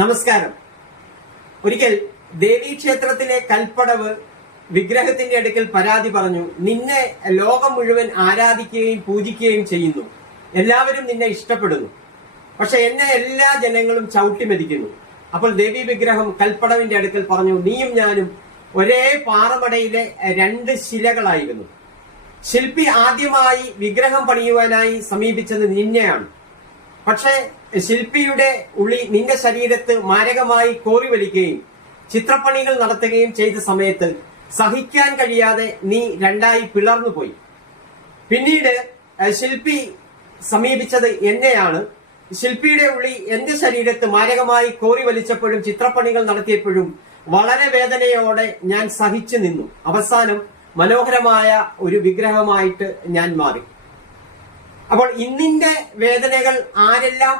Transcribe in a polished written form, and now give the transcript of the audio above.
നമസ്കാരം. ഒരിക്കൽ ദേവീക്ഷേത്രത്തിലെ കൽപ്പടവ് വിഗ്രഹത്തിന്റെ അടുക്കൽ പരാതി പറഞ്ഞു, നിന്നെ ലോകം മുഴുവൻ ആരാധിക്കുകയും പൂജിക്കുകയും ചെയ്യുന്നു, എല്ലാവരും നിന്നെ ഇഷ്ടപ്പെടുന്നു, പക്ഷെ എന്നെ എല്ലാ ജനങ്ങളും ചവിട്ടിമെതിക്കുന്നു. അപ്പോൾ ദേവി വിഗ്രഹം കൽപ്പടവിന്റെ അടുക്കൽ പറഞ്ഞു, നീയും ഞാനും ഒരേ പാറമടയിലെ രണ്ട് ശിലകളായിരുന്നു. ശില്പി ആദ്യമായി വിഗ്രഹം പണിയുവാനായി സമീപിച്ചത് നിന്നെയാണ്. പക്ഷെ ശില്പിയുടെ ഉളി നിന്റെ ശരീരത്ത് മാരകമായി കോറി വലിക്കുകയും ചിത്രപ്പണികൾ നടത്തുകയും ചെയ്ത സമയത്ത് സഹിക്കാൻ കഴിയാതെ നീ രണ്ടായി പിളർന്നുപോയി. പിന്നീട് ശില്പി സമീപിച്ചത് എന്നെയാണ്. ശില്പിയുടെ ഉളി എന്റെ ശരീരത്ത് മാരകമായി കോറി വലിച്ചപ്പോഴും ചിത്രപ്പണികൾ നടത്തിയപ്പോഴും വളരെ വേദനയോടെ ഞാൻ സഹിച്ചു നിന്നു. അവസാനം മനോഹരമായ ഒരു വിഗ്രഹമായിട്ട് ഞാൻ മാറി. അപ്പോൾ ഇന്നിന്റെ വേദനകൾ ആരെല്ലാം